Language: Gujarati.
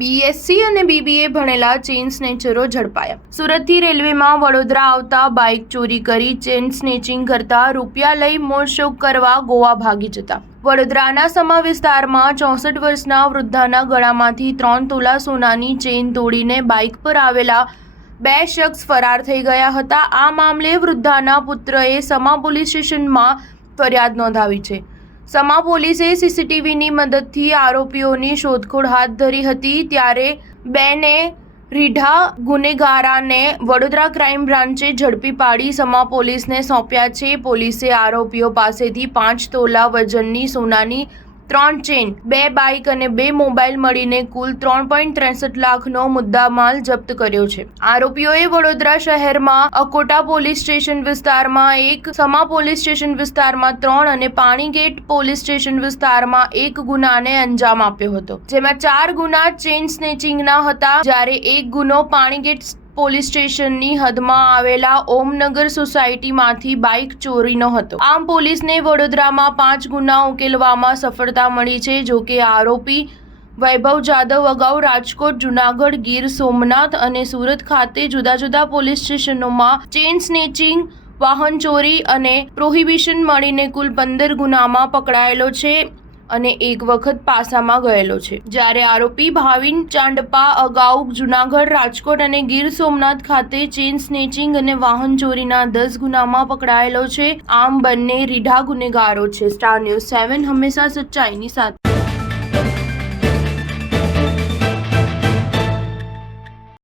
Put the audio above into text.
BSc અને BBA ભણેલા ચેઇન સ્નેચરો ઝડપાયા. સુરતથી રેલવેમાં વડોદરા આવતા બાઇક ચોરી કરી ચેઇન સ્નેચિંગ કરતા રૂપિયા લઈ મોજશોખ કરવા ગોવા ભાગી જતા. વડોદરાના સમા વિસ્તારમાં 64 વર્ષના વૃદ્ધાના ગળામાંથી 3 તોલા સોનાની ચેઇન તોડીને બાઇક પર આવેલા 2 શખ્સ ફરાર થઈ ગયા હતા. આ મામલે વૃદ્ધાના પુત્રએ સમા પોલીસ સ્ટેશનમાં ફરિયાદ નોંધાવી છે. સમા પોલીસે સીસીટીવીની મદદથી આરોપીઓની શોધખોળ હાથ ધરી હતી. ત્યારે 2ને રીઢા ગુનેગારાને વડોદરા ક્રાઇમ બ્રાન્ચે ઝડપી પાડી સમા પોલીસને સોંપ્યા છે. પોલીસે આરોપીઓ પાસેથી 5 તોલા વજનની સોનાની 3 ચેઇન, 2 બાઇક અને 2 મોબાઈલ મળીને કુલ 3.63 લાખનો મુદ્દામાલ જપ્ત કર્યો છે. આરોપીઓએ વડોદરા શહેરમાં અકોટા પોલીસ સ્ટેશન વિસ્તારમાં 1, સમા પોલીસ સ્ટેશન વિસ્તારમાં 3 અને પાણીગેટ પોલીસ સ્ટેશન વિસ્તારમાં 1 ગુનાને અંજામ આપ્યો હતો. જેમાં 4 ગુના ચેઇન સ્નેચિંગના હતા, જ્યારે 1 ગુનો પાણીગેટ પોલીસ સ્ટેશનની હદમાં આવેલા ઓમનગર સોસાયટીમાંથી બાઇક ચોરીનો હતો. આમ પોલીસને વડોદરામાં 5 ગુના ઉકેલવામાં સફળતા મળી છે. જોકે આરોપી વૈભવ જાદવ અગાઉ રાજકોટ, જૂનાગઢ, ગીર સોમનાથ અને સુરત ખાતે જુદા જુદા પોલીસ સ્ટેશનોમાં ચેઇન સ્નેચિંગ, વાહન ચોરી અને પ્રોહિબિશન મળીને કુલ 15 ગુનામાં પકડાયેલો છે અને 1 વખત પાસામાં ગયેલો છે. જ્યારે આરોપી ભાવિન ચાંડપા અગાઉ જૂનાગઢ, રાજકોટ અને ગીર સોમનાથ ખાતે ચેઇન સ્નેચિંગ અને વાહન ચોરીના 10 ગુનામાં પકડાયેલો છે. આમ બંને રીઢા ગુનેગારો છે. સ્ટાર ન્યૂઝ 7 હંમેશા સચ્ચાઈની સાથે.